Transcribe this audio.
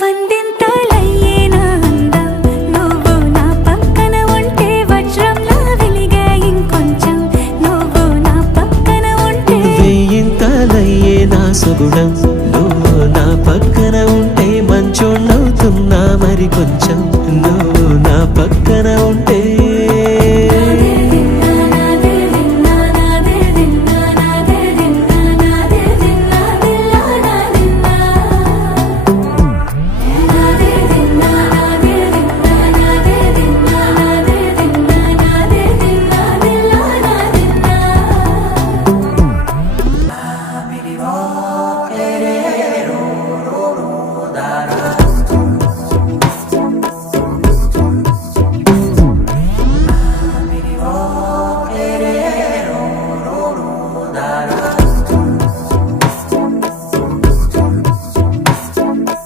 వందింతలయ్యేనా అందం నువ్వు నా పక్కన ఉంటే వజ్రంలా వెలిగే ఇంకొంచెం నువ్వు నా పక్కన ఉంటే వెయ్యింతలయ్యేనా సుగుణం నువ్వు నా పక్కన ఉంటే మంచోణ్ణవుతున్నా మరి కొంచెం